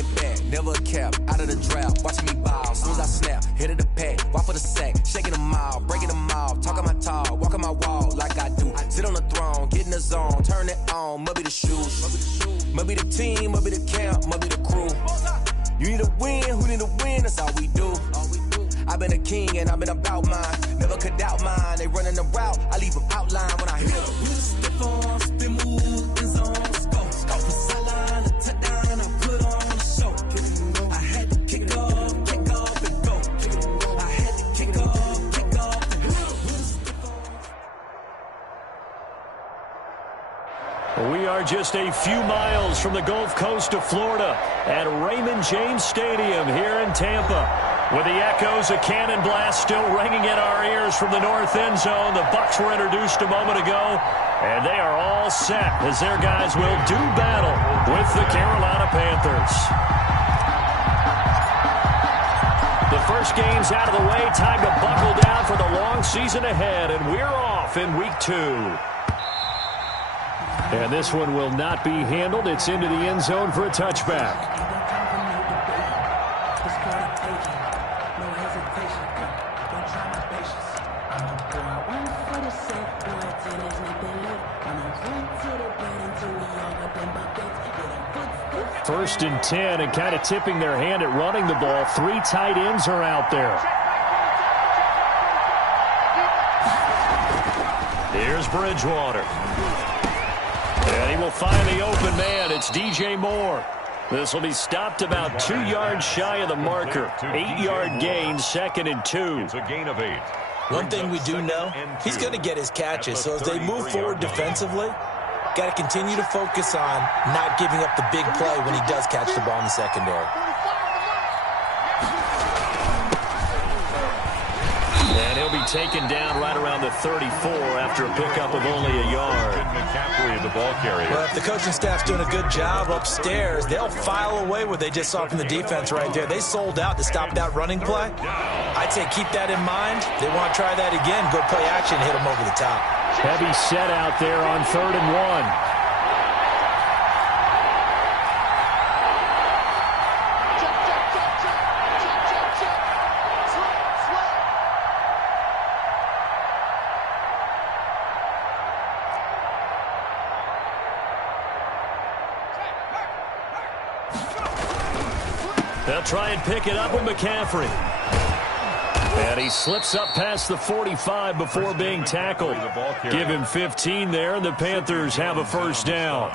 it back, never a cap, out of the draft, watching me ball, soon as I snap, hit of the pack, walk for the sack, shaking them all, breaking them all, talking my talk, walking my wall like I do, sit on the throne, get in the zone, turn it on, must be the shoes, must be the team, must be the camp, must be the crew, you need to win, who need to win, that's all we do. I've been a king and I've been about mine. Never could doubt mine. They running the route. I leave them outline when I hit them. We just step on, spin move, in zone, scope. Scope for sideline, a touchdown, I put on the show. I had to kick off and go. I had to kick off and go. We are just a few miles from the Gulf Coast of Florida at Raymond James Stadium here in Tampa. With the echoes of cannon blast still ringing in our ears from the north end zone. The Bucs were introduced a moment ago, and they are all set as their guys will do battle with the Carolina Panthers. The first game's out of the way. Time to buckle down for the long season ahead, and we're off in week 2. And this one will not be handled. It's into the end zone for a touchback. First and 10, and kind of tipping their hand at running the ball. 3 tight ends are out there. Here's Bridgewater. And he will find the open man. It's DJ Moore. This will be stopped about 2 yards shy of the marker. 8-yard gain, 2nd and 2. It's a gain of 8. One thing we do know, he's going to get his catches. So as they move forward defensively, got to continue to focus on not giving up the big play when he does catch the ball in the secondary. And he'll be taken down right around the 34 after a pickup of only a yard. McCaffrey, the ball carrier. Well, if the coaching staff's doing a good job upstairs, they'll file away what they just saw from the defense right there. They sold out to stop that running play. I'd say keep that in mind. They want to try that again. Go play action, hit them over the top. Heavy set out there on 3rd and 1. They'll try and pick it up with McCaffrey. And he slips up past the 45 before being tackled. Give him 15 there, and the Panthers have a first down.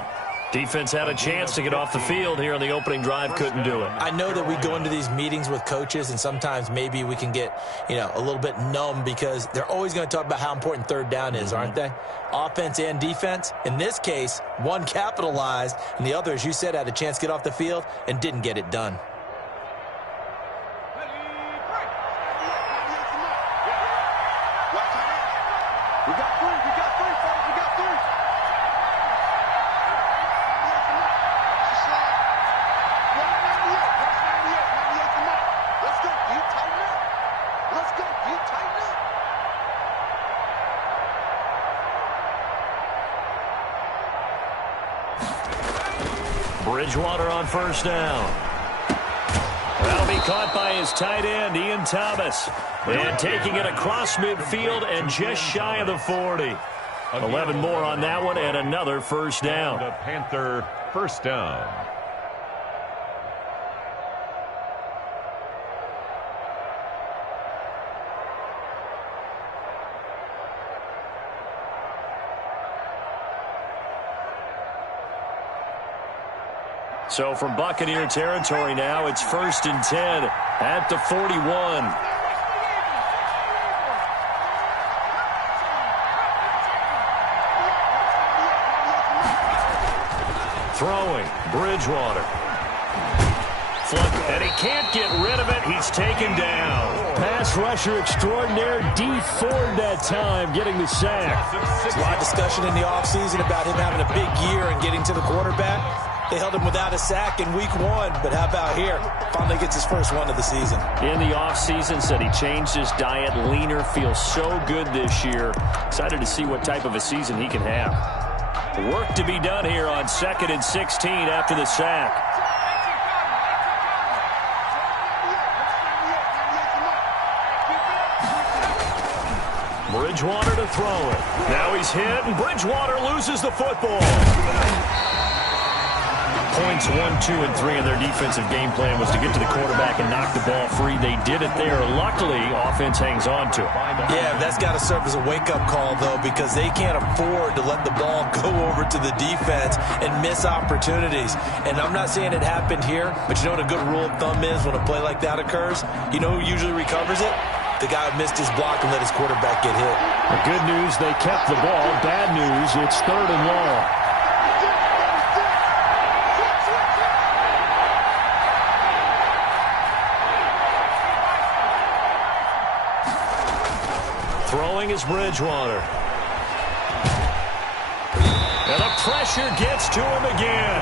Defense had a chance to get off the field here on the opening drive, couldn't do it. I know that we go into these meetings with coaches, and sometimes maybe we can get, a little bit numb because they're always going to talk about how important 3rd down is, aren't they? Offense and defense. In this case, one capitalized, and the other, as you said, had a chance to get off the field and didn't get it done. Bridgewater on first down. That'll be caught by his tight end, Ian Thomas. And taking it across midfield and just shy of the 40. 11 more on that one and another first down. The Panther first down. So from Buccaneer territory now, it's 1st and 10 at the 41. Throwing, Bridgewater. And he can't get rid of it. He's taken down. Pass rusher extraordinaire, D Ford that time, getting the sack. There's a lot of discussion in the offseason about him having a big year and getting to the quarterback. They held him without a sack in week 1, but how about here? Finally gets his first one of the season. In the offseason, said he changed his diet, leaner, feels so good this year. Excited to see what type of a season he can have. Work to be done here on 2nd and 16 after the sack. Bridgewater to throw it. Now he's hit, and Bridgewater loses the football. Points 1, 2, and 3 in their defensive game plan was to get to the quarterback and knock the ball free. They did it there. Luckily, offense hangs on to it. Yeah, that's got to serve as a wake-up call, though, because they can't afford to let the ball go over to the defense and miss opportunities. And I'm not saying it happened here, but you know what a good rule of thumb is when a play like that occurs? You know who usually recovers it? The guy who missed his block and let his quarterback get hit. The good news, they kept the ball. Bad news, it's 3rd and long. Throwing is Bridgewater. And the pressure gets to him again.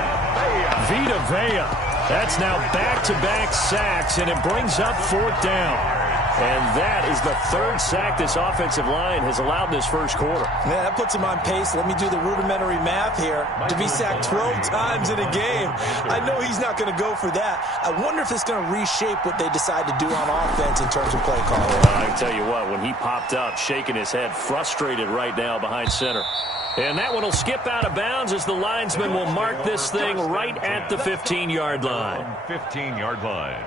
Vita Vea. That's now back-to-back sacks, and it brings up 4th down. And that is the 3rd sack this offensive line has allowed this first quarter. Yeah, that puts him on pace. Let me do the rudimentary math here. To be sacked 12 times in a game, I know he's not going to go for that. I wonder if it's going to reshape what they decide to do on offense in terms of play calling. I can tell you what, when he popped up, shaking his head, frustrated right now behind center. And that one will skip out of bounds as the linesman will mark this thing right at the 15-yard line. 15-yard line.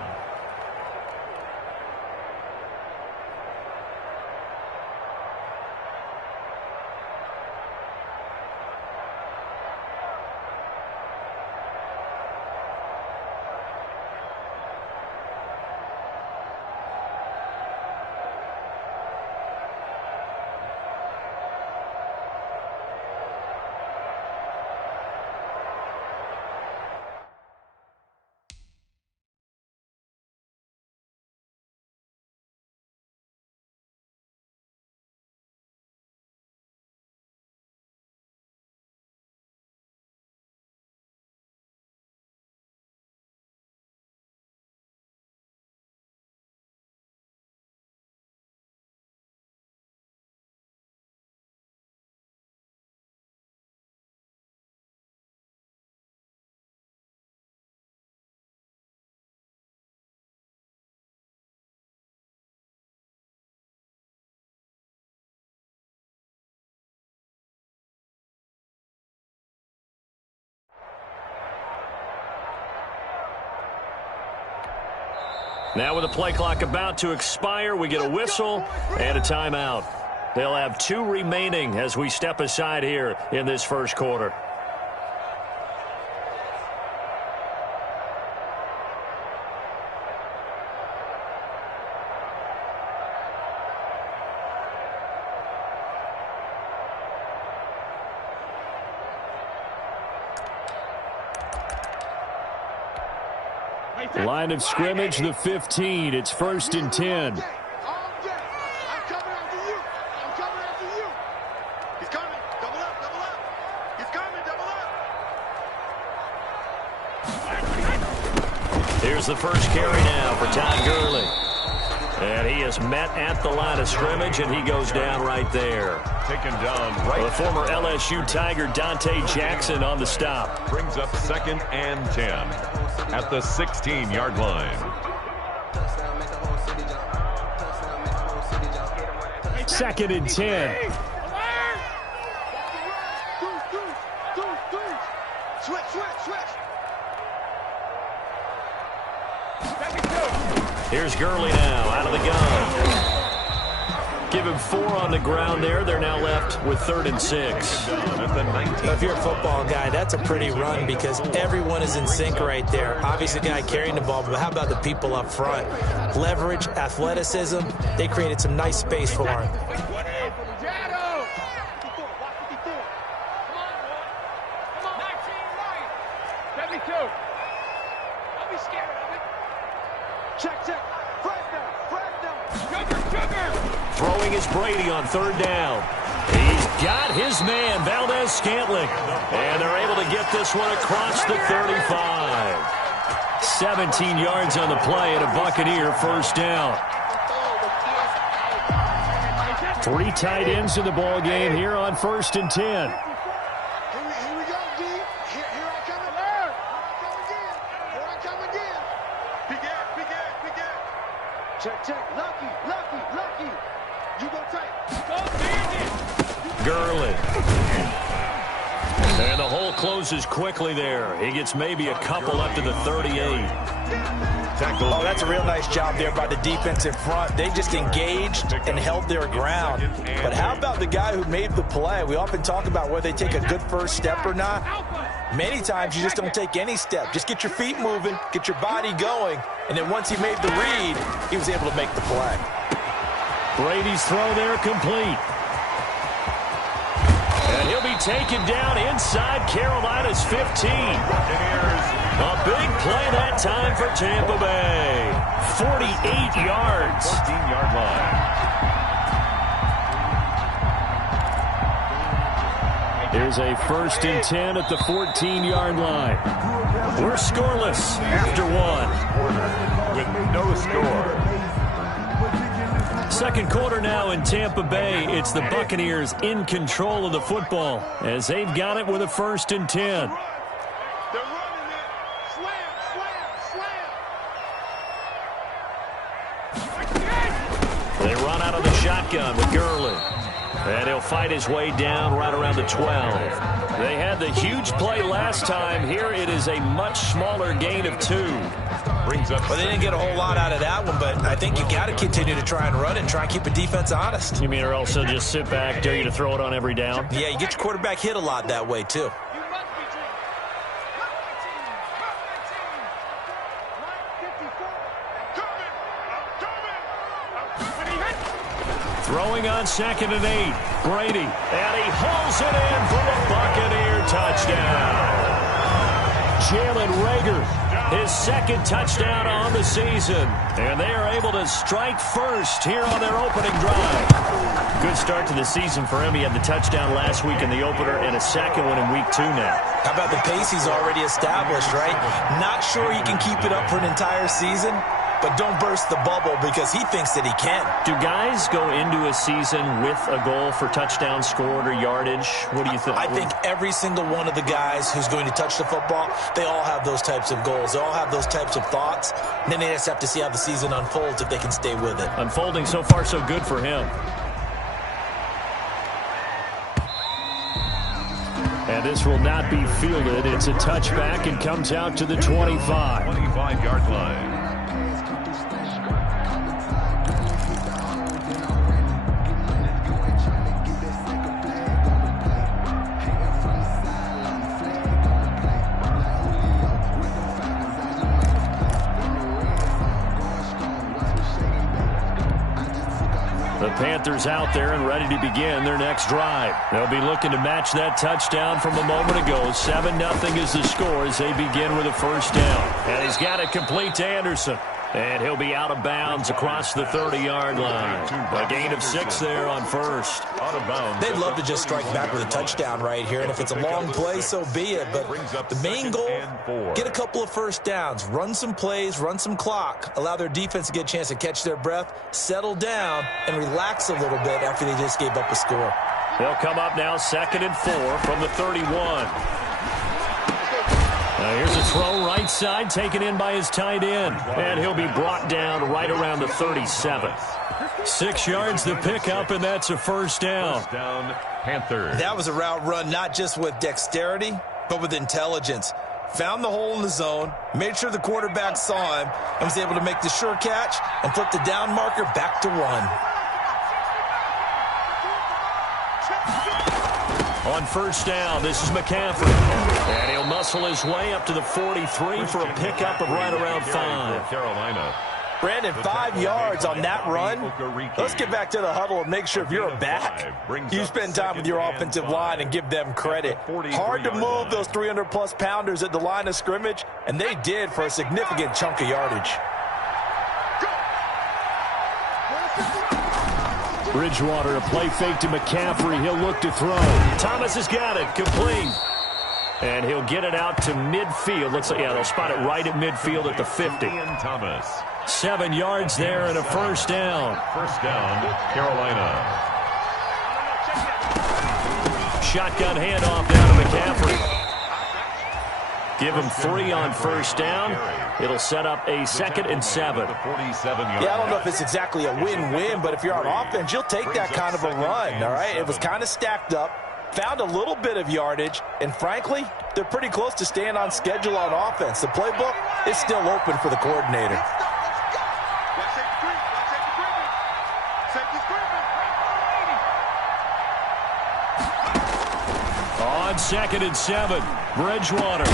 Now with the play clock about to expire, we get a whistle and a timeout. They'll have 2 remaining as we step aside here in this first quarter. Line of scrimmage, the 15. It's 1st and 10. I'm coming after you. I'm coming after you. He's coming. Double up, double up. He's coming, double up. Here's the first carry now for Todd Gurley. And he is met at the line of scrimmage, and he goes down right there. Taken down right. The former LSU Tiger Dante Jackson on the stop. Brings up 2nd and 10 at the 16-yard line. 2nd and 10. Switch. Here's Gurley now out of the gun. Give him 4 on the ground there. They're now left with 3rd and 6. If you're a football guy, that's a pretty run because everyone is in sync right there. Obviously, the guy carrying the ball, but how about the people up front? Leverage, athleticism, they created some nice space for him. Throwing is Brady on 3rd down. He's got his man, Valdez-Scantling. And they're able to get this one across the 35. 17 yards on the play and a Buccaneer 1st down. 3 tight ends in the ball game here on 1st and 10. Here we go, D. Here I come again. Here I come again. Begin. Check. Lucky. You gonna take. Gurley. And the hole closes quickly there. He gets maybe a couple up to the 38. Oh, that's a real nice job there by the defensive front. They just engaged and held their ground. But how about the guy who made the play? We often talk about whether they take a good first step or not. Many times you just don't take any step. Just get your feet moving, get your body going, and then once he made the read, he was able to make the play. Brady's throw there complete. And he'll be taken down inside Carolina's 15. A big play that time for Tampa Bay. 48 yards. 14-yard line. Here's a 1st and 10 at the 14-yard line. We're scoreless after one. With no score. Second quarter now in Tampa Bay. It's the Buccaneers in control of the football as they've got it with a 1st and 10. They're running it. Slam, slam, slam. They run out of the shotgun with Gurley. And he'll fight his way down right around the 12. They had the huge play last time. Here it is a much smaller gain of 2. Well, they didn't get a whole lot out of that one, but I think you got to continue to try and run and try and keep the defense honest. You mean or else they'll just sit back, dare you to throw it on every down? Yeah, you get your quarterback hit a lot that way, too. Throwing on 2nd and 8. Brady. And he hauls it in for the Buccaneer touchdown. Jalen Reagor, his 2nd touchdown on the season. And they are able to strike first here on their opening drive. Good start to the season for him. He had the touchdown last week in the opener and a 2nd one in week 2 now. How about the pace he's already established, right? Not sure he can keep it up for an entire season, but don't burst the bubble because he thinks that he can. Do guys go into a season with a goal for touchdown scored or yardage? What do you think? I think every single one of the guys who's going to touch the football, they all have those types of goals. They all have those types of thoughts. And then they just have to see how the season unfolds if they can stay with it. Unfolding so far so good for him. And this will not be fielded. It's a touchback and comes out to the 25. 25-yard line. The Panthers out there and ready to begin their next drive. They'll be looking to match that touchdown from a moment ago. 7-0 is the score as they begin with a 1st down. And he's got it complete to Anderson. And he'll be out of bounds across the 30-yard line. A gain of 6 there on 1st. Out of bounds. They'd love to just strike back with a touchdown right here, and if it's a long play, so be it. But the main goal, get a couple of 1st downs, run some plays, run some clock, allow their defense to get a chance to catch their breath, settle down, and relax a little bit after they just gave up a score. They'll come up now 2nd and 4 from the 31. Here's a throw right side taken in by his tight end. And he'll be brought down right around the 37. 6 yards the pickup, and that's a 1st down. First down, Panthers. That was a route run not just with dexterity, but with intelligence. Found the hole in the zone, made sure the quarterback saw him, and was able to make the sure catch and flip the down marker back to 1. On 1st down, this is McCaffrey. And he'll muscle his way up to the 43 for a pickup of right around 5. Carolina. Brandon, 5 yards on that run. Let's get back to the huddle and make sure if you're a back, you spend time with your offensive line and give them credit. Hard to move those 300-plus pounders at the line of scrimmage, and they did for a significant chunk of yardage. Bridgewater, a play fake to McCaffrey. He'll look to throw. Thomas has got it. Complete. And he'll get it out to midfield. Looks like, yeah, they'll spot it right at midfield at the 50. Thomas. 7 yards there and a 1st down. First down, Carolina. Shotgun handoff down to McCaffrey. Give him 3 on first down. It'll set up a 2nd and 7. Yeah, I don't know if it's exactly a win-win, but if you're on offense, you'll take that kind of a run, all right? It was kind of stacked up, found a little bit of yardage, and frankly, they're pretty close to staying on schedule on offense. The playbook is still open for the coordinator. On 2nd and 7, Bridgewater.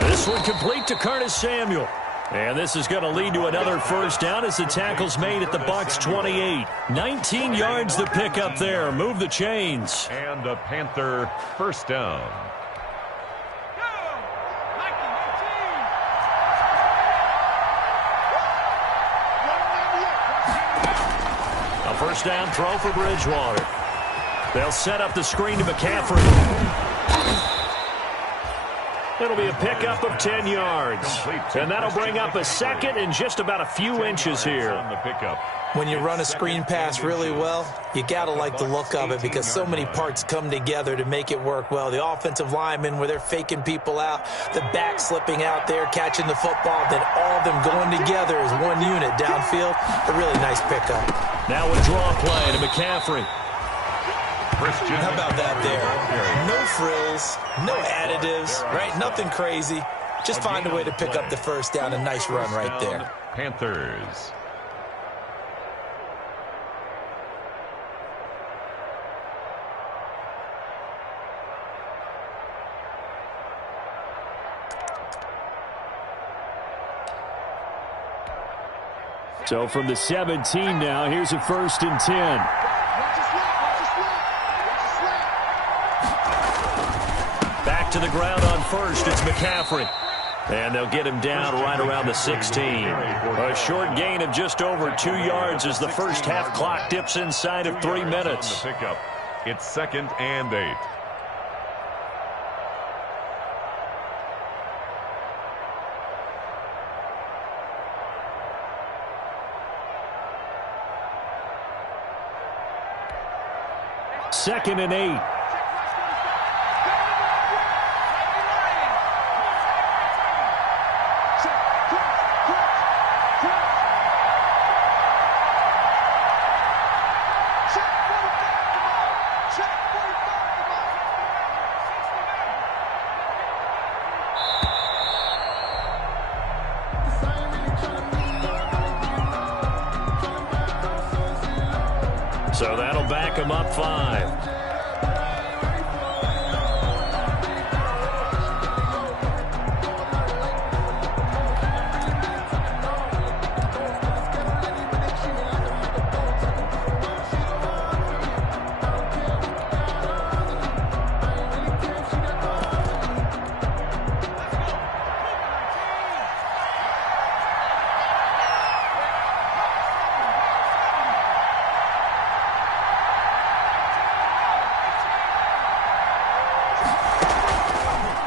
This one complete to Curtis Samuel. And this is going to lead to another first down as the tackle's made at the Bucs 28. 19 yards to pick up there. Move the chains. And a Panther first down. A first down throw for Bridgewater. They'll set up the screen to McCaffrey. It'll be a pickup of 10 yards. And that'll bring up a 2nd and just about a few inches here. When you run a screen pass really well, you got to like the look of it because so many parts come together to make it work well. The offensive linemen where they're faking people out, the back slipping out there, catching the football, then all of them going together as one unit downfield. A really nice pickup. Now a draw play to McCaffrey. How about that there? No frills, no additives, right? Nothing crazy. Just find a way to pick up the first down. A nice run right there. Panthers. So from the 17 now, here's a 1st and 10. To the ground on first, it's McCaffrey. And they'll get him down right around the 16. A short gain of just over 2 yards as the first half clock dips inside of 3 minutes. It's 2nd and 8. Second and 8. So that'll back him up 5.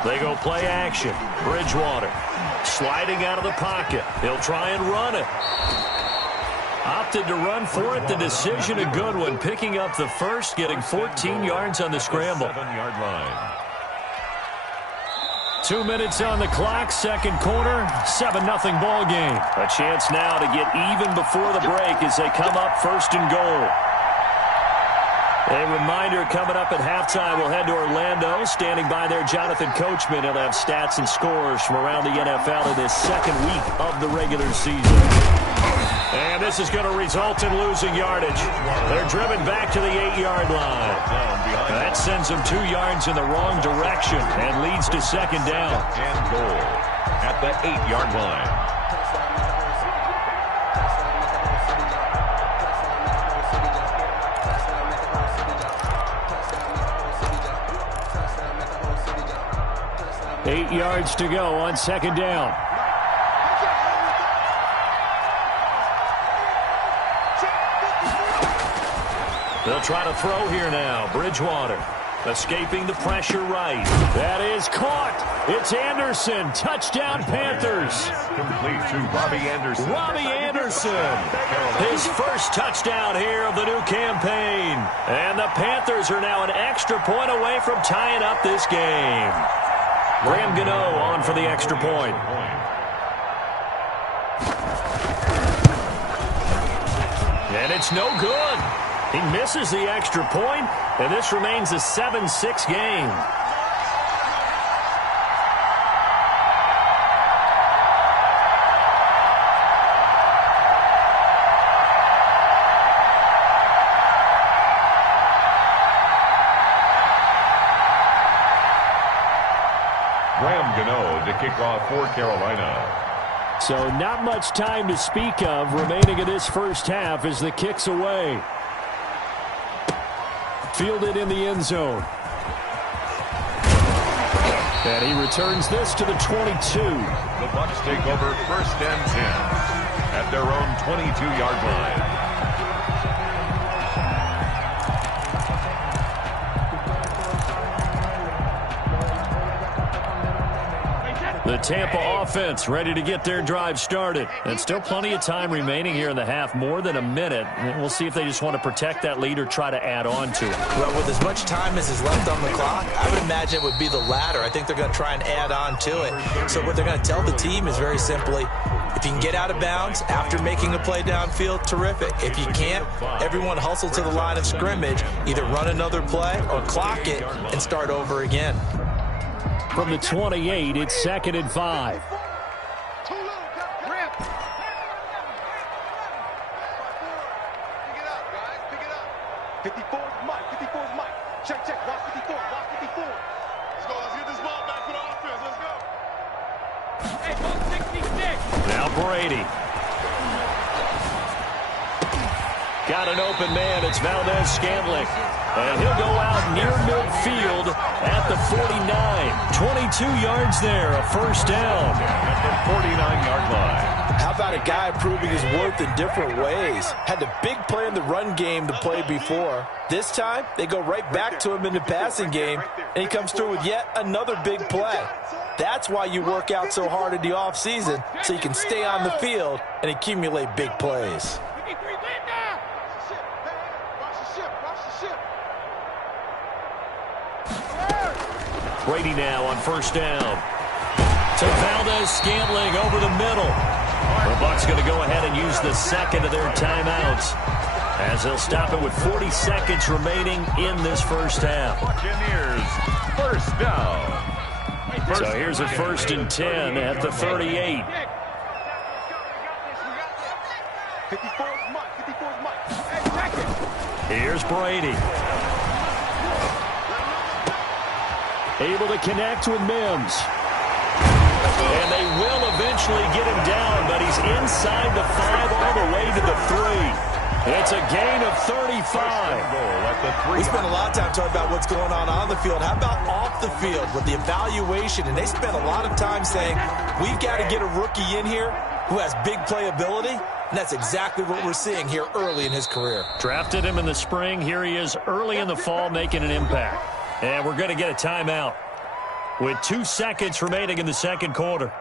They go play action. Bridgewater sliding out of the pocket. He'll try and run it. Opted to run for it. The decision a good one. Picking up the first, getting 14 yards on the scramble. 7-yard line. 2 minutes on the clock, second quarter, 7-0 ball game. A chance now to get even before the break as they come up 1st and goal. A reminder coming up at halftime, we'll head to Orlando. Standing by there, Jonathan Coachman. He'll have stats and scores from around the NFL in this second week of the regular season. And this is going to result in losing yardage. They're driven back to the 8-yard line. That sends them 2 yards in the wrong direction and leads to 2nd down. And goal at the 8-yard line. Eight yards to go on 2nd down. They'll try to throw here now. Bridgewater escaping the pressure right. That is caught. It's Anderson. Touchdown, Panthers. Complete to Robbie Anderson. Robbie Anderson. His first touchdown here of the new campaign. And the Panthers are now an extra point away from tying up this game. Graham Gano on for the extra point. And it's no good. He misses the extra point, and this remains a 7-6 game. Graham Gano to kick off for Carolina. So not much time to speak of remaining in this first half as the kick's away. Fielded in the end zone. And he returns this to the 22. The Bucs take over 1st and 10 at their own 22-yard line. The Tampa offense ready to get their drive started. And still plenty of time remaining here in the half, more than a minute. And we'll see if they just want to protect that lead or try to add on to it. Well, with as much time as is left on the clock, I would imagine it would be the latter. I think they're going to try and add on to it. So what they're going to tell the team is very simply, if you can get out of bounds after making a play downfield, terrific. If you can't, everyone hustle to the line of scrimmage, either run another play or clock it and start over again. From the 28, it's 2nd and 5. Now Brady. Got an open man. It's Valdez-Scantling. And he'll go out near midfield at the 49. 22 yards there, a first down. At the 49-yard line. How about a guy proving his worth in different ways? Had the big play in the run game to play before. This time, they go right back to him in the passing game, and he comes through with yet another big play. That's why you work out so hard in the offseason, so you can stay on the field and accumulate big plays. Brady now on first down. To Valdez-Scantling over the middle. The Bucs going to go ahead and use the second of their timeouts as they'll stop it with 40 seconds remaining in this first half. Buccaneers, first down. So here's a 1st and 10 at the 38. Here's Brady. Able to connect with Mims. And they will eventually get him down, but he's inside the 5 all the way to the 3. It's a gain of 35. We spent a lot of time talking about what's going on the field. How about off the field with the evaluation? And they spent a lot of time saying, we've got to get a rookie in here who has big playability. And that's exactly what we're seeing here early in his career. Drafted him in the spring. Here he is early in the fall making an impact. And we're going to get a timeout with 2 seconds remaining in the second quarter.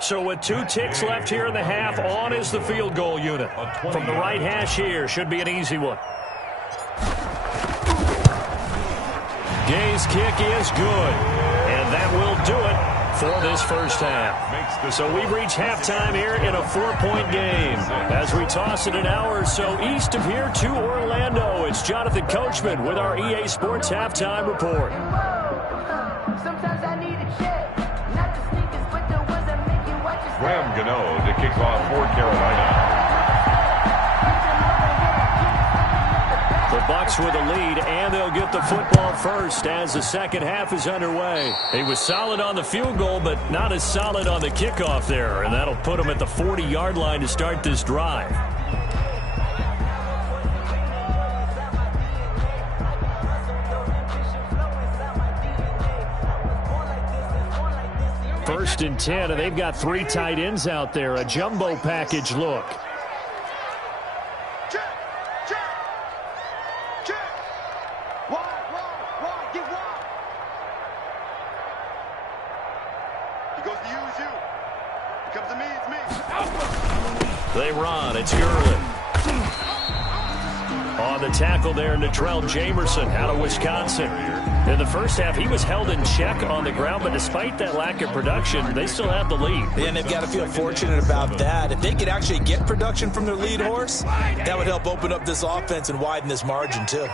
So with 2 ticks left here in the half, on is the field goal unit. From the right hash here, should be an easy one. Jayy's kick is good, and that will do it for this first half. So we've reached halftime here in a 4-point game. As we toss it an hour or so east of here to Orlando, it's Jonathan Coachman with our EA Sports Halftime Report. Graham Gano to kick off for Carolina. The Bucs with a lead, and they'll get the football first as the second half is underway. He was solid on the field goal, but not as solid on the kickoff there, and that'll put him at the 40-yard line to start this drive. First and 10, and they've got 3 tight ends out there. A jumbo package look. They run. It's Gurley. On the tackle there, Natrell Jamerson out of Wisconsin. In the first half, he was held in check on the ground, but despite that lack of production, they still have the lead. Yeah, and they've got to feel fortunate about that. If they could actually get production from their lead horse, that would help open up this offense and widen this margin, too.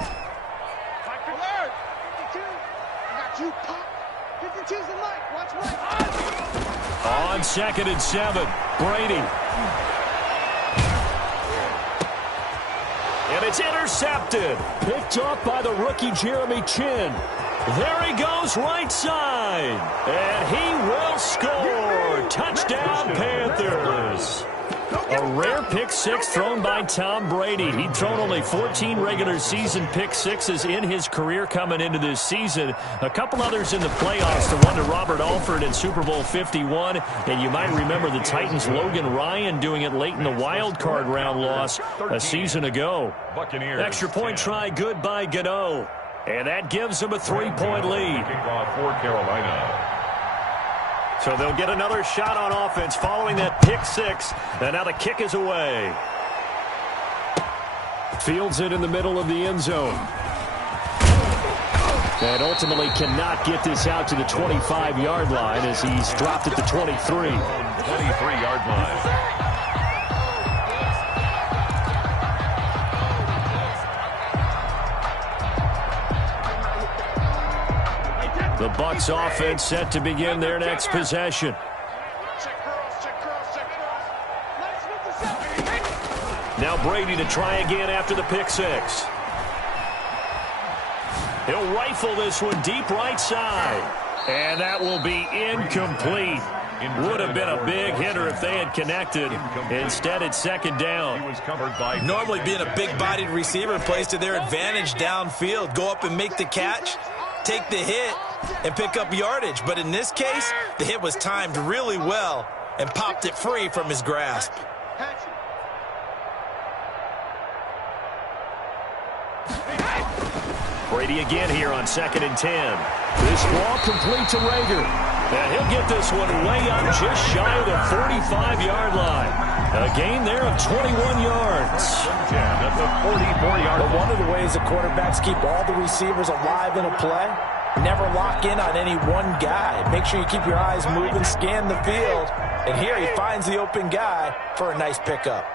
On 2nd and 7, Brady. And it's intercepted. Picked up by the rookie Jeremy Chin. There he goes right side. And he will score. Touchdown, Panthers. A rare pick six thrown by Tom Brady. He'd thrown only 14 regular season pick sixes in his career coming into this season. A couple others in the playoffs, the one to Robert Alford in Super Bowl 51. And you might remember the Titans' Logan Ryan doing it late in the wild card round loss a season ago. Extra point try good by Gano. And that gives them a 3-point lead. Kickoff for Carolina. So they'll get another shot on offense following that pick six. And now the kick is away. Fields it in the middle of the end zone. And ultimately cannot get this out to the 25-yard line as he's dropped at the 23. 23-yard line. The Bucs offense set to begin their next possession. Now Brady to try again after the pick six. He'll rifle this one deep right side. And that will be incomplete. Would have been a big hitter if they had connected. Instead, it's 2nd down. Normally being a big-bodied receiver plays to their advantage downfield. Go up and make the catch, take the hit, and pick up yardage. But in this case, the hit was timed really well and popped it free from his grasp. Brady again here on 2nd and 10. This ball complete to Rager. And he'll get this one way up just shy of the 45-yard line. A gain there of 21 yards. At the 44-yard line. One of the ways the quarterbacks keep all the receivers alive in a play, never lock in on any one guy. Make sure you keep your eyes moving, scan the field. And here he finds the open guy for a nice pickup.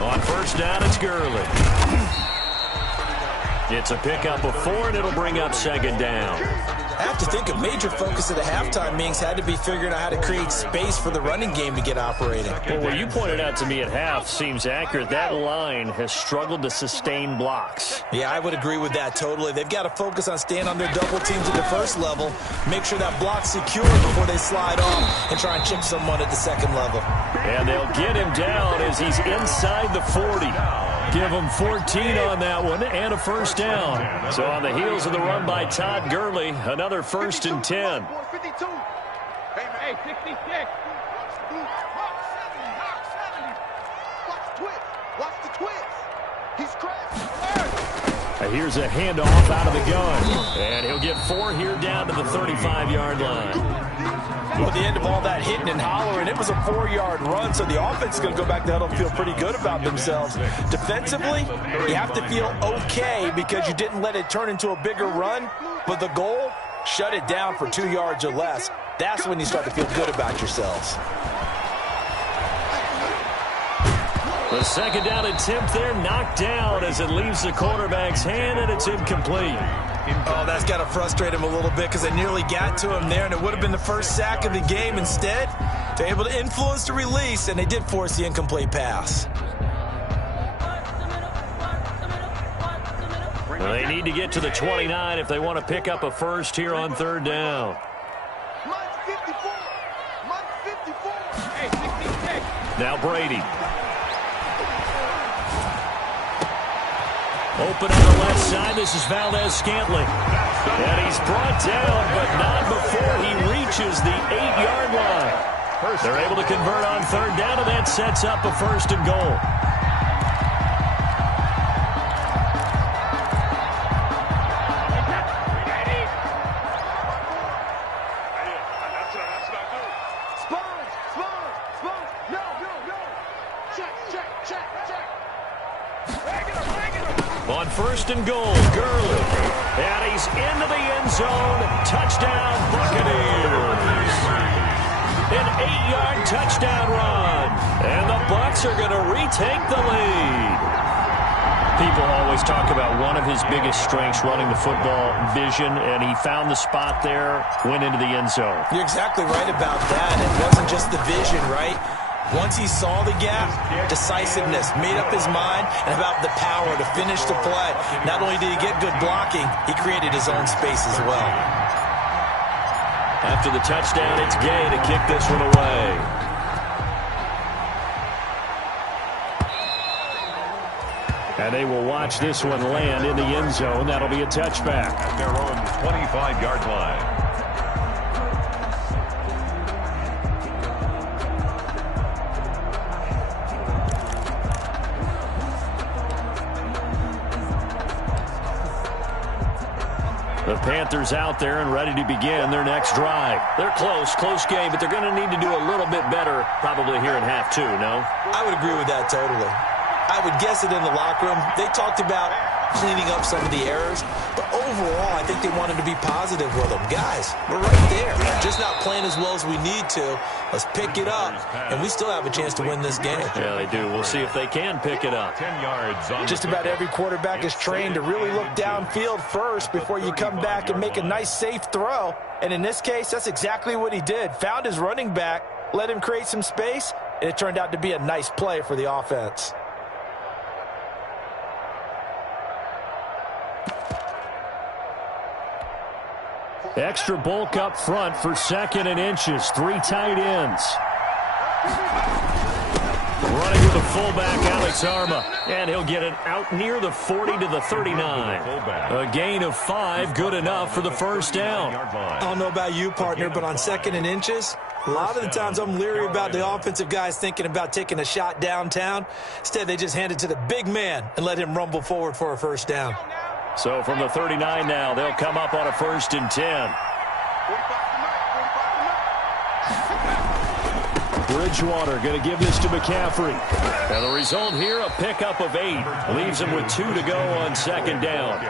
On 1st down, it's Gurley. It's a pickup of 4, and it'll bring up 2nd down. I have to think a major focus of the halftime meetings had to be figuring out how to create space for the running game to get operating. Well, what you pointed out to me at half seems accurate. That line has struggled to sustain blocks. Yeah, I would agree with that totally. They've got to focus on staying on their double teams at the first level, make sure that block's secure before they slide off and try and chip someone at the 2nd level. And they'll get him down as he's inside the 40. Give him 14 on that one and a 1st down. So on the heels of the run by Todd Gurley, another 1st and 10. Hey, 66. Watch the twist. He's crashing. Here's a handoff out of the gun. And he'll get 4 here down to the 35-yard line. Well, at the end of all that hitting and hollering, it was a 4-yard run, so the offense is going to go back to huddle and feel pretty good about themselves. Defensively, you have to feel okay because you didn't let it turn into a bigger run, but the goal, shut it down for 2 yards or less. That's when you start to feel good about yourselves. The 2nd down attempt there knocked down as it leaves the quarterback's hand, and it's incomplete. Oh, that's got to frustrate him a little bit because they nearly got to him there, and it would have been the first sack of the game. Instead, they're able to influence the release, and they did force the incomplete pass. Well, they need to get to the 29 if they want to pick up a 1st here on 3rd down. Now Brady. Open on the left side. This is Valdez-Scantling. And he's brought down, but not before he reaches the 8-yard line. They're able to convert on 3rd down, and that sets up a 1st and goal. first and goal. Gurley. And he's into the end zone. Touchdown, Buccaneers. An 8-yard touchdown run. And the Bucs are going to retake the lead. People always talk about one of his biggest strengths, running the football, vision, and he found the spot there, went into the end zone. You're exactly right about that. It wasn't just the vision, right? Once he saw the gap, decisiveness, made up his mind, and about the power to finish the play. Not only did he get good blocking, he created his own space as well. After the touchdown, it's Jayy to kick this one away. And they will watch this one land in the end zone. That'll be a touchback. At their own 25-yard line. The Panthers out there and ready to begin their next drive. They're close game, but they're going to need to do a little bit better probably here in half two, no? I would agree with that totally. I would guess it in the locker room. They talked about cleaning up some of the errors, but overall, I think they wanted to be positive with them. Guys, we're right there. Just not playing as well as we need to. Let's pick it up, and we still have a chance to win this game. Yeah, they do. We'll see if they can pick it up. 10 yards on Just about every quarterback is trained to really look downfield first before you come back and make a nice, safe throw. And in this case, that's exactly what he did. Found his running back, let him create some space, and it turned out to be a nice play for the offense. Extra bulk up front for 2nd and inches. 3 tight ends. Running with the fullback, Alex Arma. And he'll get it out near the 40 to the 39. A gain of 5, good enough for the first down. I don't know about you, partner, but on 2nd and inches, a lot of the times I'm leery about the offensive guys thinking about taking a shot downtown. Instead, they just hand it to the big man and let him rumble forward for a first down. So from the 39 now, they'll come up on a 1st and 10. Bridgewater going to give this to McCaffrey. And the result here, a pickup of 8. Leaves him with 2 to go on 2nd down.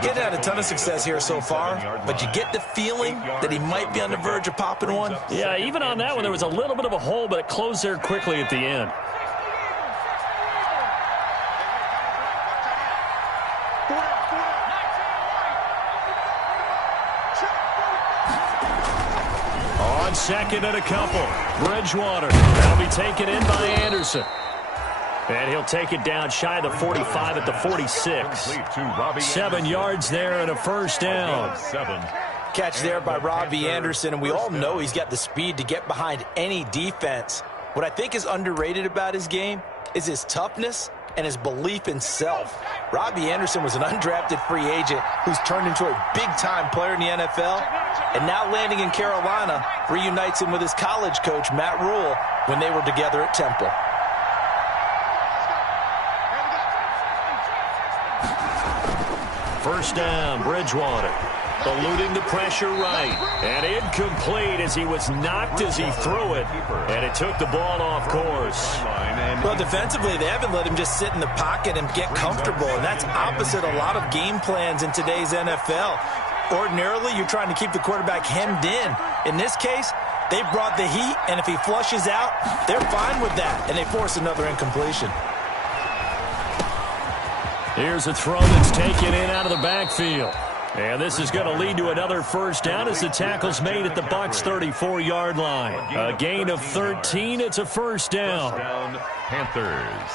Getting had a ton of success here so far, but you get the feeling that he might be on the verge of popping one. Yeah, even on that one, there was a little bit of a hole, but it closed there quickly at the end. On 2nd and a couple, Bridgewater. That'll be taken in by Anderson. And he'll take it down shy of the 45 at the 46. 7 yards there and a first down. Catch there by Robbie Anderson, and we all know he's got the speed to get behind any defense. What I think is underrated about his game is his toughness and his belief in self. Robbie Anderson was an undrafted free agent who's turned into a big-time player in the NFL, and now landing in Carolina reunites him with his college coach, Matt Rule, when they were together at Temple. First down, Bridgewater. Eluding the pressure right. And incomplete as he was knocked as he threw it. And it took the ball off course. Well, defensively, they haven't let him just sit in the pocket and get comfortable. And that's opposite a lot of game plans in today's NFL. Ordinarily, you're trying to keep the quarterback hemmed in. In this case, they brought the heat, and if he flushes out, they're fine with that. And they force another incompletion. Here's a throw that's taken in out of the backfield. And this is going to lead to another first down as the tackle's made at the Bucs' 34-yard line. A gain of 13. It's a first down. First down, Panthers.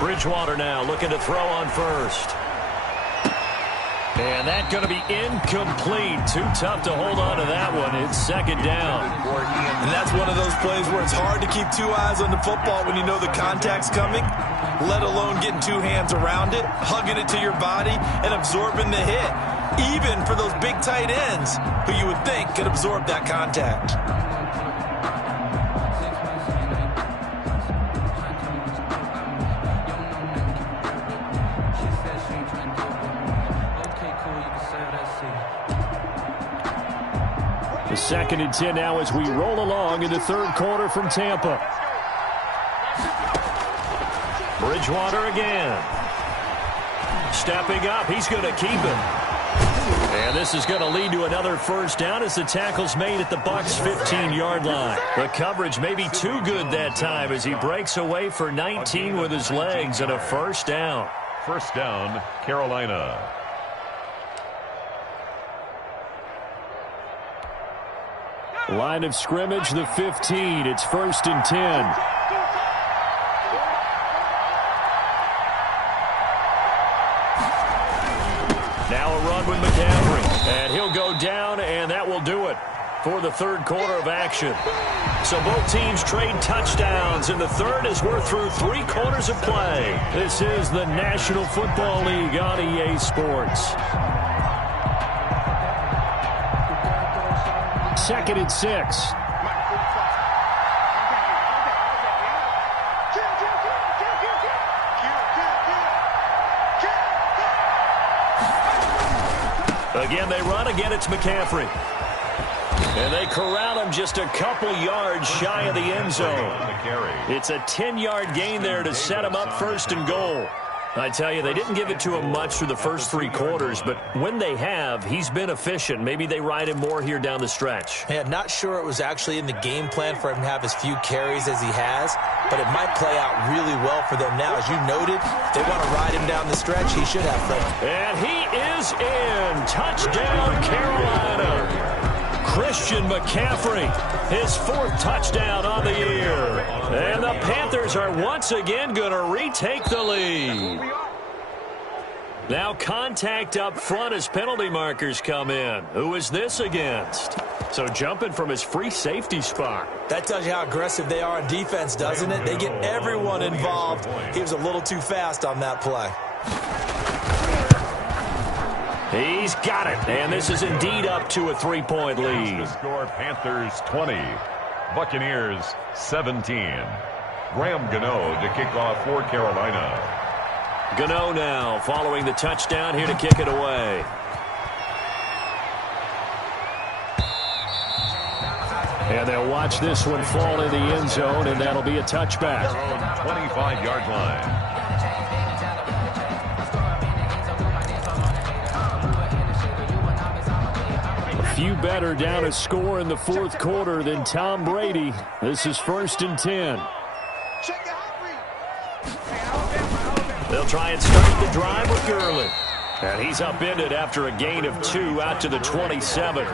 Bridgewater now looking to throw on first. And that's going to be incomplete. Too tough to hold on to that one. It's second down. And that's one of those plays where it's hard to keep 2 eyes on the football when you know the contact's coming, let alone getting 2 hands around it, hugging it to your body, and absorbing the hit. even for those big tight ends who you would think could absorb that contact. The 2nd and 10 now as we roll along in the third quarter from Tampa. Bridgewater again. Stepping up, he's going to keep it. And this is going to lead to another first down as the tackle's made at the Bucs' 15-yard line. The coverage may be too good that time as he breaks away for 19 with his legs and a first down. First down, Carolina. Line of scrimmage, the 15. It's 1st and 10. Now a run with McCaffrey. And he'll go down, and that will do it for the third quarter of action. So both teams trade touchdowns, and the third as we're through 3 quarters of play. This is the National Football League on EA Sports. 2nd and 6. Again, they run. Again, it's McCaffrey. And they corral him just a couple yards shy of the end zone. It's a 10-yard gain there to set him up 1st and goal. I tell you, they didn't give it to him much through the first 3 quarters, but when they have, he's been efficient. Maybe they ride him more here down the stretch. Yeah, not sure it was actually in the game plan for him to have as few carries as he has, but it might play out really well for them now. As you noted, if they want to ride him down the stretch, he should have, Fred. And he is in. Touchdown, Carolina. Christian McCaffrey, his 4th touchdown on the year. And the Panthers are once again going to retake the lead. Now contact up front as penalty markers come in. Who is this against? So jumping from his free safety spot. That tells you how aggressive they are on defense, doesn't it? They get everyone involved. He was a little too fast on that play. He's got it, and this is indeed up to a 3-point lead. The score, Panthers 20, Buccaneers 17. Graham Gano to kick off for Carolina. Gano now following the touchdown here to kick it away. And they'll watch this one fall in the end zone, and that'll be a touchback. 25-yard line. Few better down a score in the 4th quarter than Tom Brady. This is 1st and 10. They'll try and start the drive with Gurley. And he's upended after a gain of 2 out to the 27.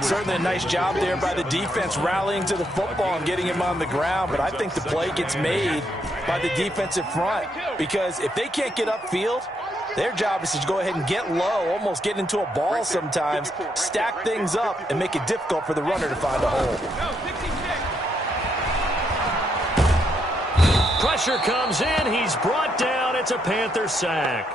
Certainly a nice job there by the defense rallying to the football and getting him on the ground. But I think the play gets made by the defensive front, because if they can't get upfield, their job is to go ahead and get low, almost get into a ball sometimes, stack things up, and make it difficult for the runner to find a hole. Pressure comes in. He's brought down. It's a Panther sack.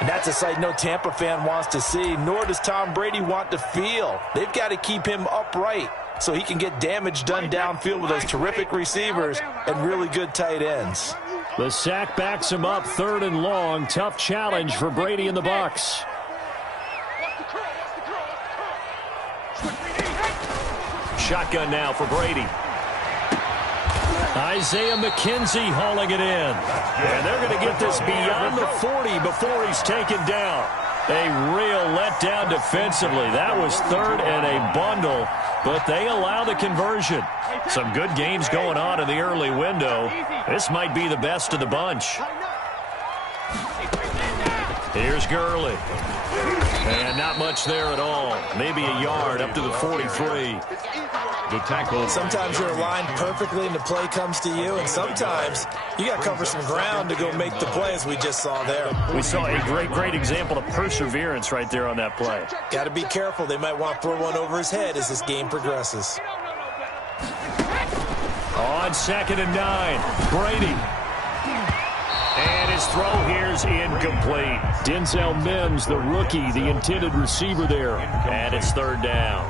And that's a sight no Tampa fan wants to see, nor does Tom Brady want to feel. They've got to keep him upright so he can get damage done downfield with those terrific receivers and really good tight ends. The sack backs him up 3rd and long. Tough challenge for Brady and the Bucs. Shotgun now for Brady. Isaiah McKenzie hauling it in. And they're going to get this beyond the 40 before he's taken down. A real letdown defensively. That was 3rd and a bundle, but they allow the conversion. Some good games going on in the early window. This might be the best of the bunch. Here's Gurley. And not much there at all. Maybe a yard up to the 43. The tackle. Sometimes you're aligned perfectly and the play comes to you, and sometimes you got to cover some ground to go make the play, as we just saw there. We saw a great example of perseverance right there on that play. Got to be careful. They might want to throw one over his head as this game progresses. On 2nd and 9, Brady. And his throw here's incomplete. Denzel Mims, the rookie, the intended receiver there. And it's third down.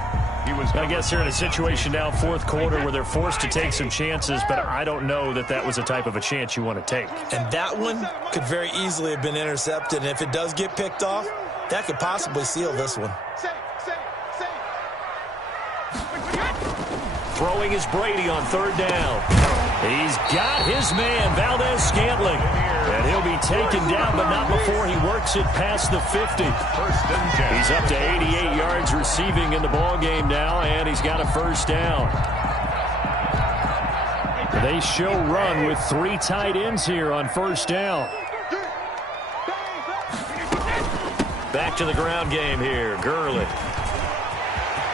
I guess they're in a situation now, fourth quarter, where they're forced to take some chances, but I don't know that that was the type of a chance you want to take. And that one could very easily have been intercepted, and if it does get picked off, that could possibly seal this one. Throwing is Brady on third down. He's got his man, Valdez-Scantling. And he'll be taken down, but not before he works it past the 50. He's up to 88 yards receiving in the ballgame now, and he's got a first down. They show run with 3 tight ends here on first down. Back to the ground game here. Gurley.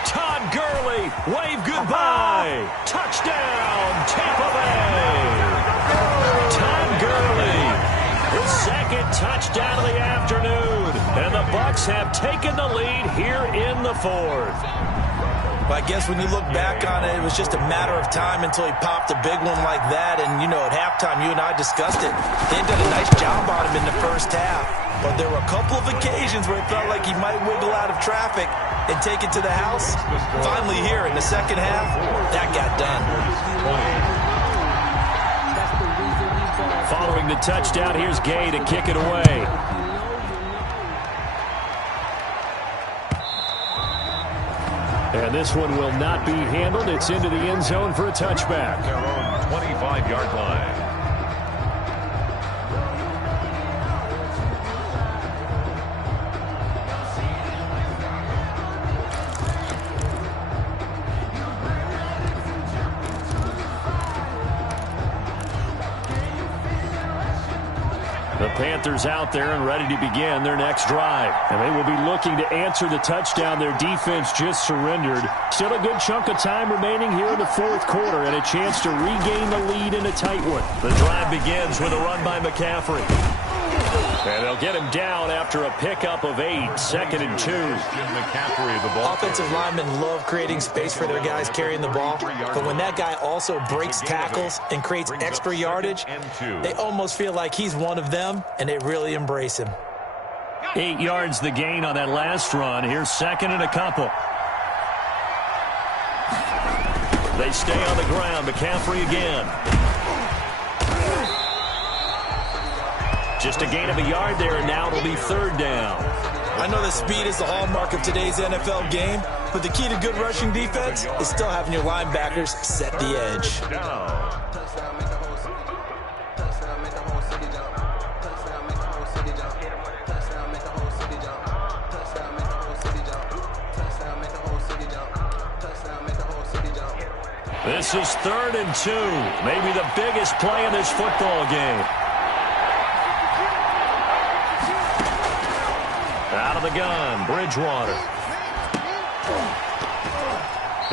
Todd Gurley, wave goodbye. Touchdown, Tampa Bay. Todd Gurley, his second touchdown of the afternoon. And the Bucs have taken the lead here in the fourth. Well, I guess when you look back on it, it was just a matter of time until he popped a big one like that. And, you know, at halftime, you and I discussed it. They did a nice job on him in the first half. But there were a couple of occasions where it felt like he might wiggle out of traffic and take it to the house. Finally here in the second half, that got done. Following the touchdown, here's Gay to kick it away. And this one will not be handled. It's into the end zone for a touchback. Their own 25-yard line. The Panthers out there and ready to begin their next drive. And they will be looking to answer the touchdown their defense just surrendered. Still a good chunk of time remaining here in the fourth quarter and a chance to regain the lead in a tight one. The drive begins with a run by McCaffrey. And they'll get him down after a pickup of 8, 2nd and 2. McCaffrey, the ball. Offensive linemen love creating space for their guys carrying the ball. But when that guy also breaks tackles and creates extra yardage, they almost feel like he's one of them, and they really embrace him. 8 yards the gain on that last run. Here's 2nd and a couple. They stay on the ground. McCaffrey again. Just a gain of a yard there, and now it'll be 3rd down. I know that speed is the hallmark of today's NFL game, but the key to good rushing defense is still having your linebackers set the edge. This is 3rd and 2, maybe the biggest play in this football game. Out of the gun, Bridgewater.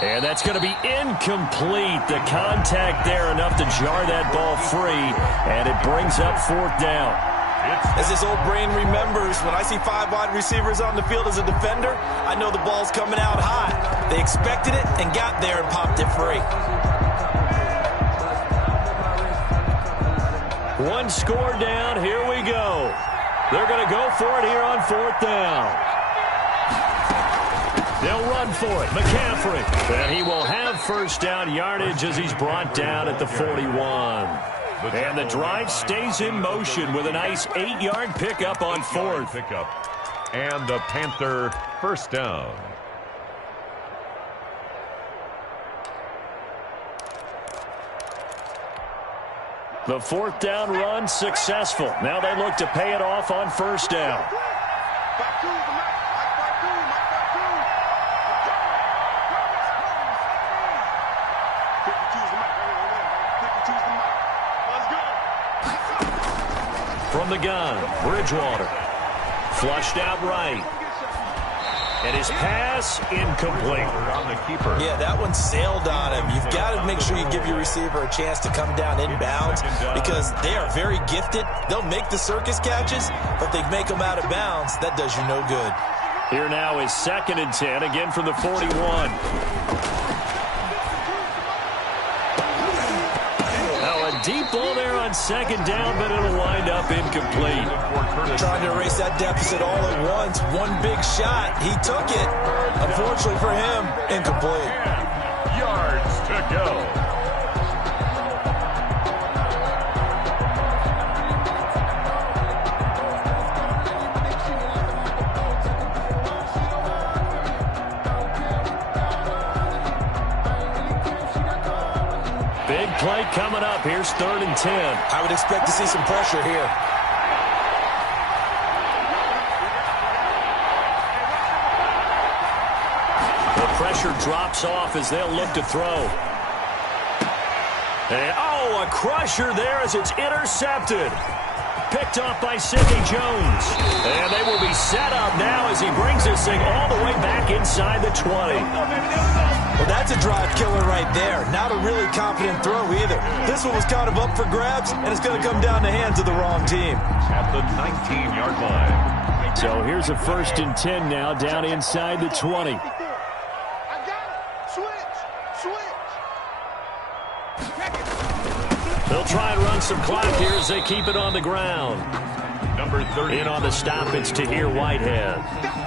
And that's going to be incomplete. The contact there enough to jar that ball free, and it brings up 4th down. As this old brain remembers, when I see 5 wide receivers on the field as a defender, I know the ball's coming out high. They expected it and got there and popped it free. 1 score down, here we go. They're going to go for it here on 4th down. They'll run for it. McCaffrey. And he will have first down yardage as he's brought down at the 41. And the drive stays in motion with a nice 8-yard pickup on 4th. And a Panther first down. The 4th down run successful. Now they look to pay it off on first down. From the gun, Bridgewater. Flushed out right. And his pass incomplete. On the keeper. Yeah, that one sailed on him. You've got to make sure you give your receiver a chance to come down inbounds because they are very gifted. They'll make the circus catches, but they make them out of bounds. That does you no good. Here now is 2nd and 10, again from the 41. Now a Deep ball there on second down, but it'll wind up incomplete. Trying to erase that deficit all at once. One big shot. He took it. Unfortunately for him, incomplete. 10 yards to go. Big play coming up. Here's 3rd and 10. I would expect to see some pressure here. The pressure drops off as they'll look to throw. And, a crusher there as it's intercepted. Picked off by Sidney Jones. And they will be set up now as he brings this thing all the way back inside the 20. Well, that's a drive killer right there. Not a really confident throw either. This one was kind of up for grabs, and it's going to come down the hands of the wrong team. At the 19-yard line. So here's a 1st and 10 now down inside the 20. I got it. Switch. They'll try and run some clock here as they keep it on the ground. Number 30. In on the stop, it's Tahir Whitehead.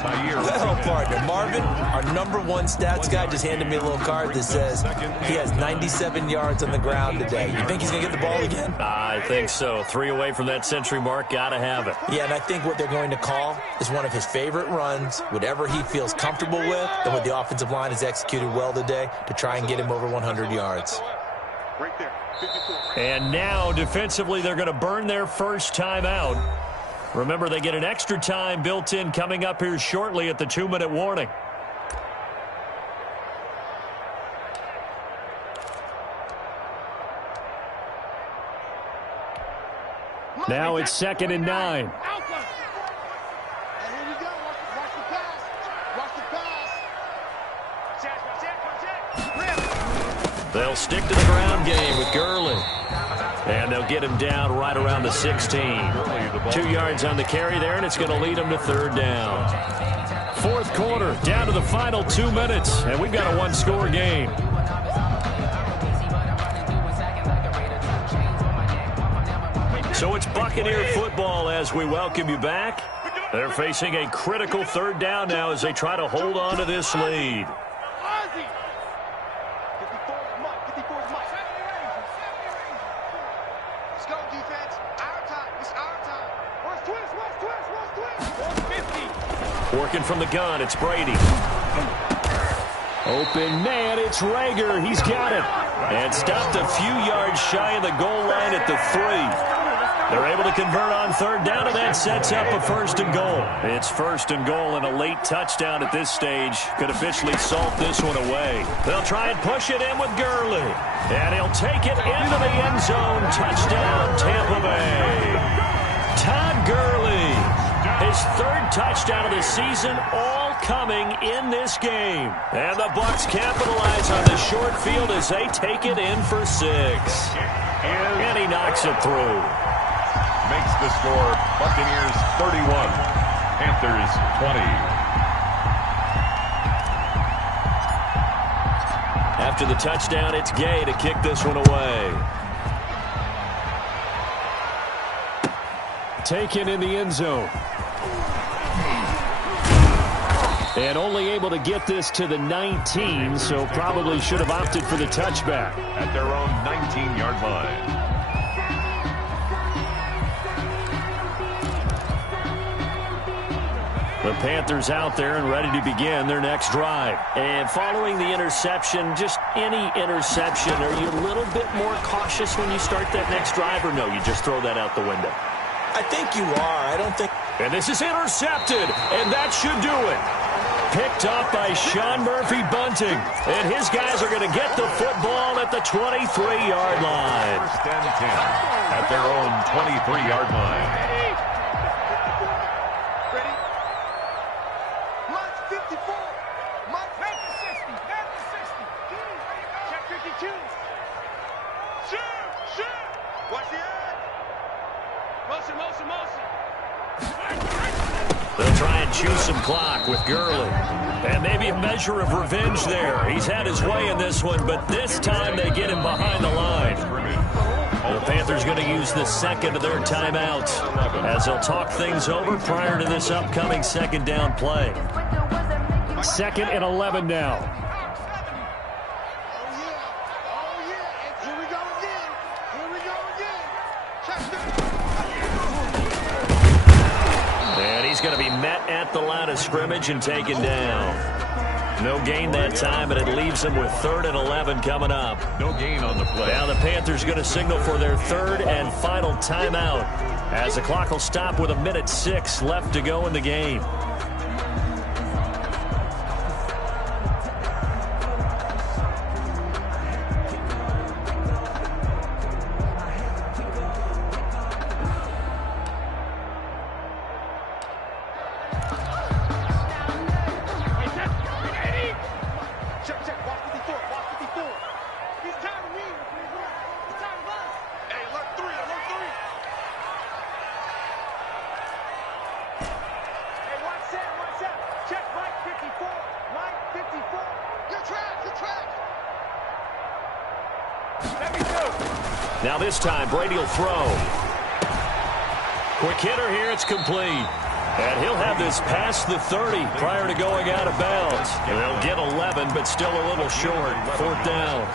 Well, partner, Marvin, our #1 stats guy, just handed me a little card that says he has 97 yards on the ground today. You think he's going to get the ball again? I think so. 3 away from that century mark. Got to have it. Yeah, and I think what they're going to call is one of his favorite runs, whatever he feels comfortable with, and what the offensive line has executed well today to try and get him over 100 yards. Right there. 54. And now, defensively, they're going to burn their first time out. Remember, they get an extra time built in coming up here shortly at the 2-minute warning. Now it's 2nd and 9. And here we go. Watch the pass. Watch the pass. They'll stick to the ground game with Gurley. And they'll get him down right around the 16. 2 yards on the carry there, and it's going to lead them to 3rd down. 4th quarter, down to the final 2 minutes, and we've got a 1-score game. So it's Buccaneer football as we welcome you back. They're facing a critical 3rd down now as they try to hold on to this lead. Working from the gun, it's Brady. Open man, it's Rager. He's got it. And stopped a few yards shy of the goal line at the 3. They're able to convert on 3rd down, and that sets up a 1st and goal. It's 1st and goal, and a late touchdown at this stage could officially salt this one away. They'll try and push it in with Gurley. And he'll take it into the end zone. Touchdown, Tampa Bay. Todd Gurley. His 3rd touchdown of the season, all coming in this game. And the Bucs capitalize on the short field as they take it in for 6. And he knocks it through. Makes the score Buccaneers 31, Panthers 20. After the touchdown, it's Jayy to kick this one away. Taken in the end zone. And only able to get this to the 19, so probably should have opted for the touchback. At their own 19-yard line. The Panthers out there and ready to begin their next drive. And following the interception, just any interception, are you a little bit more cautious when you start that next drive, or no, you just throw that out the window? I think you are. I don't think... And this is intercepted, and that should do it. Picked up by Sean Murphy-Bunting. And his guys are going to get the football at the 23-yard line. 1st and 10 at their own 23-yard line. Ready? Mark 54. Mark 60. Mark 60. Check 52. Shoot. Watch the eye. Motion. They'll try and chew some clock with Gurley. And maybe a measure of revenge there. He's had his way in this one, but this time they get him behind the line. The Panthers going to use the second of their timeouts as they'll talk things over prior to this upcoming second down play. 2nd and 11 now. And he's going to be met at the line of scrimmage and taken down. No gain that time, and it leaves them with 3rd and 11 coming up. No gain on the play. Now the Panthers going to signal for their 3rd and final timeout as the clock will stop with 1:06 left to go in the game. Now this time, Brady will throw. Quick hitter here, it's complete. And he'll have this past the 30 prior to going out of bounds. They'll get 11, but still a little short. 4th down.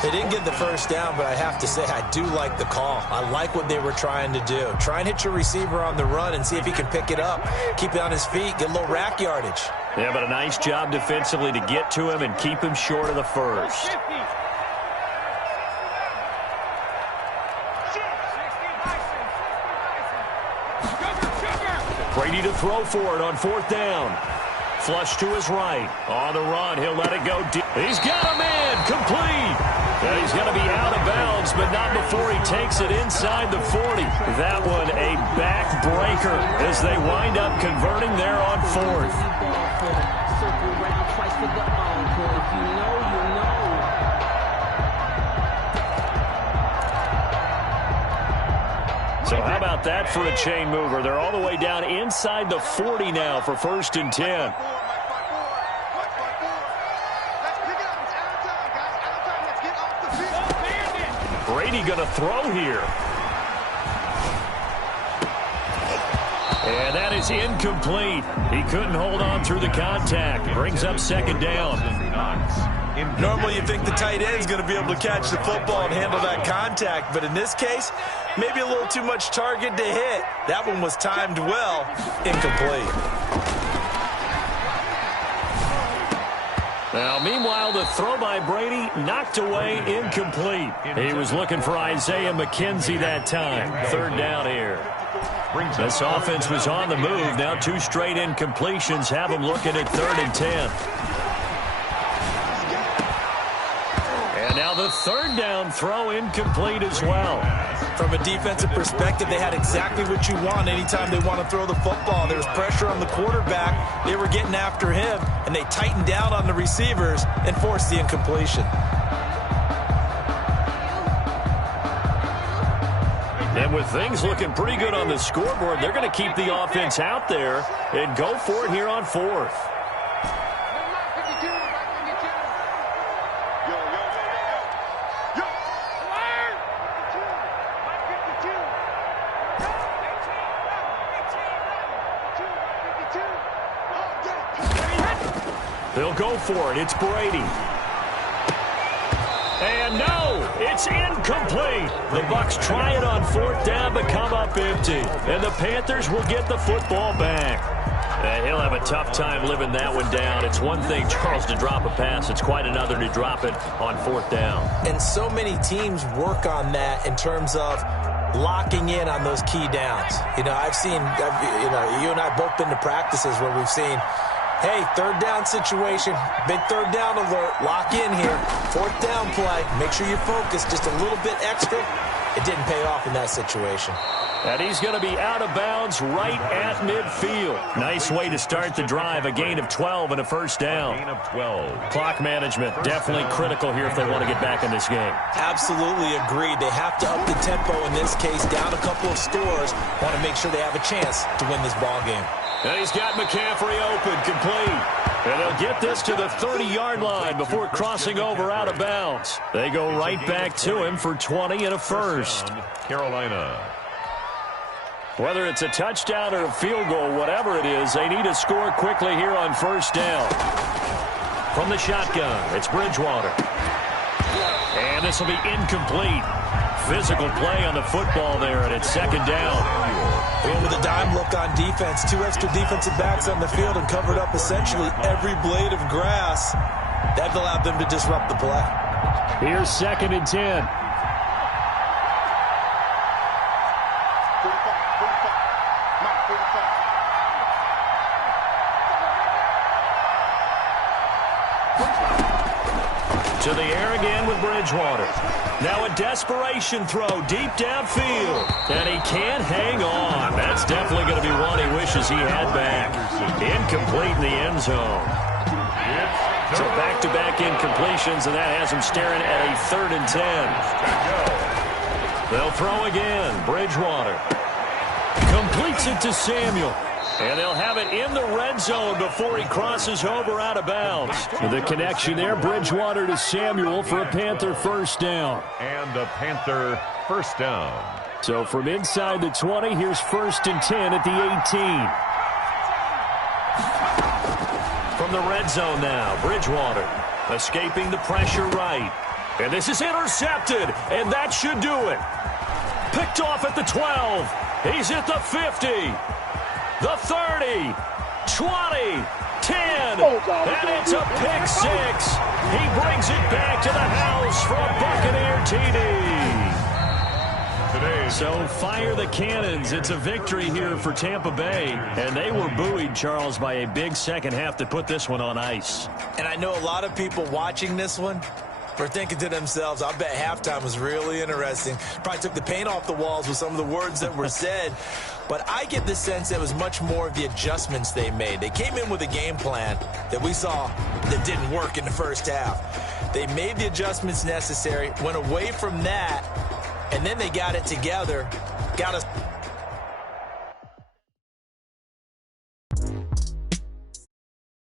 They didn't get the first down, but I have to say I do like the call. I like what they were trying to do. Try and hit your receiver on the run and see if he can pick it up, keep it on his feet, get a little rack yardage. Yeah, but a nice job defensively to get to him and keep him short of the first. Brady to throw for it on 4th down. Flush to his right. On the run, he'll let it go deep. He's got a man, complete. And he's going to be out of bounds, but not before he takes it inside the 40. That one a backbreaker as they wind up converting there on 4th. So how about that for a chain mover? They're all the way down inside the 40 now for 1st and 10. Brady going to throw here. And that is incomplete. He couldn't hold on through the contact. Brings up 2nd down. Normally you think the tight end's going to be able to catch the football and handle that contact, but in this case, maybe a little too much target to hit. That one was timed well. Incomplete. Now, meanwhile, the throw by Brady knocked away, incomplete. He was looking for Isaiah McKenzie that time. 3rd down here. This offense was on the move. Now 2 straight incompletions have them looking at 3rd and 10. And now the 3rd down throw incomplete as well. From a defensive perspective, they had exactly what you want anytime they want to throw the football. There was pressure on the quarterback. They were getting after him, and they tightened down on the receivers and forced the incompletion. And with things looking pretty good on the scoreboard, they're going to keep the offense out there and go for it here on 4th. They'll go for it. It's Brady. And no, it's incomplete. The Bucs try it on 4th down, but come up empty. And the Panthers will get the football back. And he'll have a tough time living that one down. It's one thing, Charles, to drop a pass. It's quite another to drop it on 4th down. And so many teams work on that in terms of locking in on those key downs. You know, you and I both been to practices where we've seen, hey, 3rd down situation, big 3rd down alert, lock in here, 4th down play, make sure you focus just a little bit extra. It didn't pay off in that situation. And he's going to be out of bounds right at midfield. Nice way to start the drive, a gain of 12 and a 1st down. Gain of 12. Clock management definitely critical here if they want to get back in this game. Absolutely agreed. They have to up the tempo in this case, down a couple of scores, want to make sure they have a chance to win this ball game. And he's got McCaffrey open, complete. And they'll get this to the 30-yard line before crossing over out of bounds. They go right back to him for 20 and a first. Carolina. Whether it's a touchdown or a field goal, whatever it is, they need to score quickly here on first down. From the shotgun, it's Bridgewater. And this will be incomplete. Physical play on the football there, and it's second down. And with a dime look on defense, 2 extra defensive backs on the field and covered up essentially every blade of grass. That allowed them to disrupt the play. Here's 2nd and 10. To the air again with Bridgewater. Now a desperation throw deep downfield. And he can't hang on. That's definitely going to be one he wishes he had back. Incomplete in the end zone. So back-to-back incompletions, and that has him staring at a 3rd and 10. They'll throw again. Bridgewater completes it to Samuel. And they'll have it in the red zone before he crosses over out of bounds. The connection there, Bridgewater to Samuel for a Panther first down. And a Panther first down. So from inside the 20, here's 1st and 10 at the 18. From the red zone now, Bridgewater escaping the pressure right. And this is intercepted, and that should do it. Picked off at the 12. He's at the 50. The 30, 20, 10, and it's a pick 6. He brings it back to the house for a Buccaneer TD. So fire the cannons. It's a victory here for Tampa Bay. And they were buoyed, Charles, by a big second half that put this one on ice. And I know a lot of people watching this one were thinking to themselves, I bet halftime was really interesting. Probably took the paint off the walls with some of the words that were said. But I get the sense that it was much more of the adjustments they made. They came in with a game plan that we saw that didn't work in the first half. They made the adjustments necessary, went away from that, and then they got it together, got us